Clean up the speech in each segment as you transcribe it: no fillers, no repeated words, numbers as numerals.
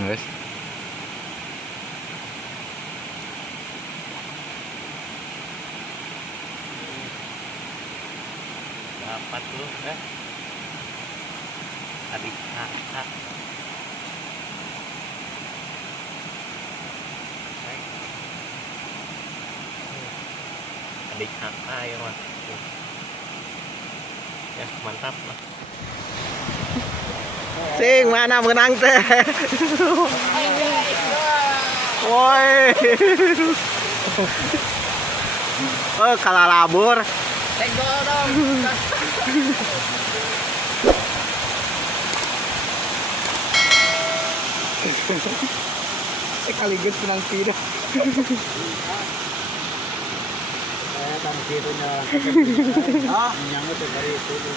Wes. Dapat lu, adik kakak. Adik kakak ya mas. Ya mantap lah. Sing mana menang teh? Woi. Oh, kalah labur. Tenggol dong. Sekaligus menang tidak.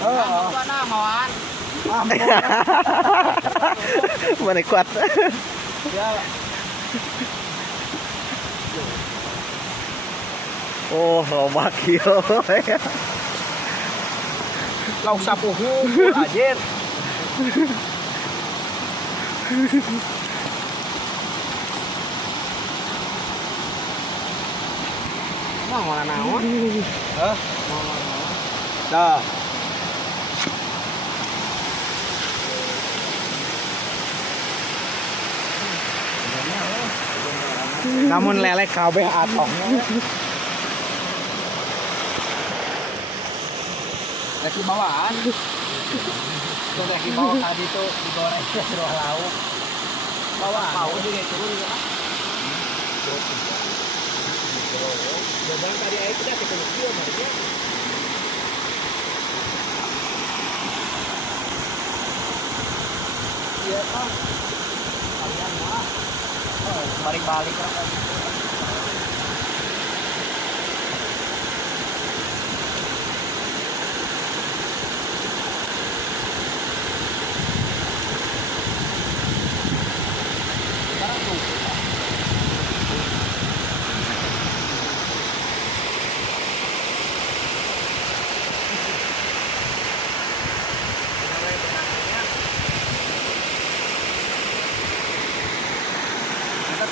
Oh, mana mauan? Mana kuat? Oh, robak yo. Lauk sapuhu anjir. Mau mana naon? Hah? Mau mana naon? Dah. Namun lelek kabeh atongnya. Lagi bawaan. Tuh lagi bawa tadi tuh digoreng ke seluruh lauk. Bawaan. Mau juga turun ya. Jangan tadi air tidak ketemu dia makanya. Iya Pak. Kalian mah. Oh, balik-balik kan.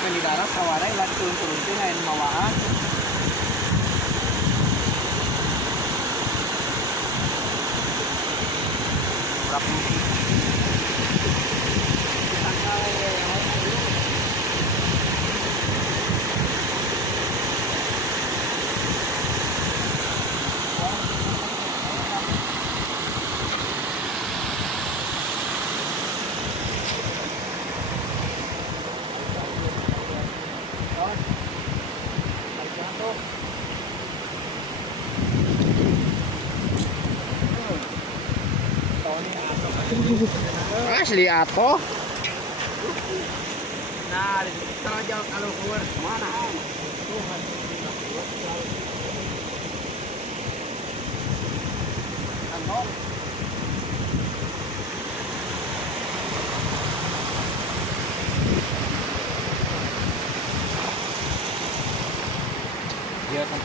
Di dalam kawarai lagi turun-turun tuh lain mawaan. Berapa? Asli ato. Nah, terajal kalau keluar kemana? Kantong. Dia kan.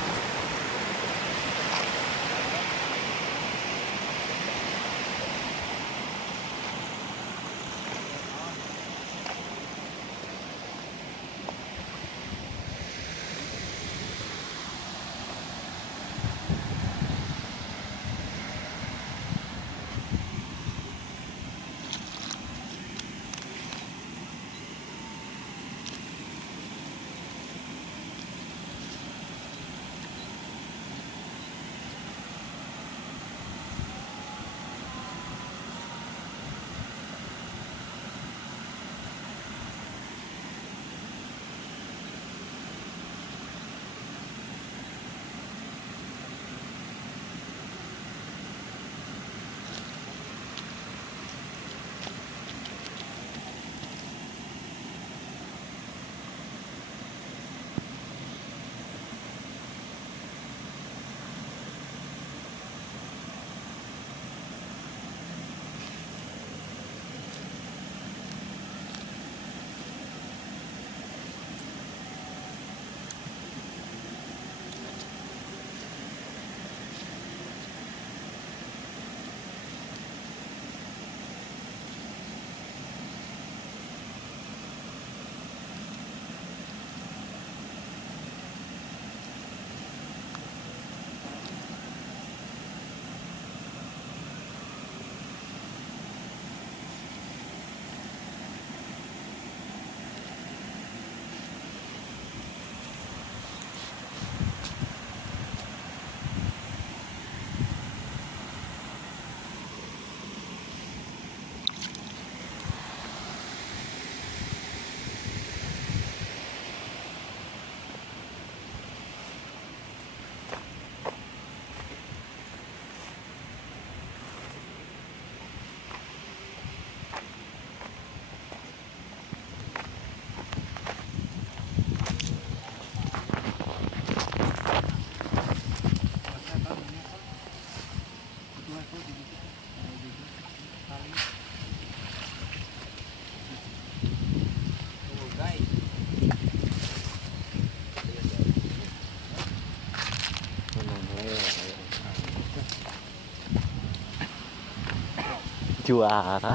Juara.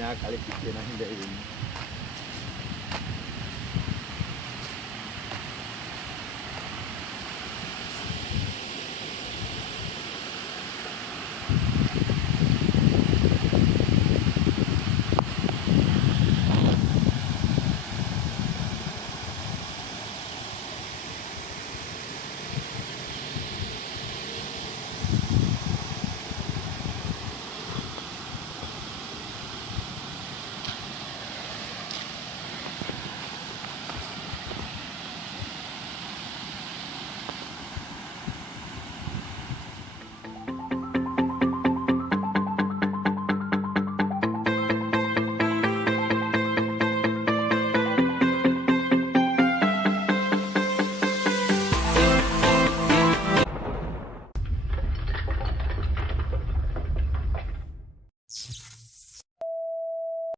Ya kali pikiran dari ini.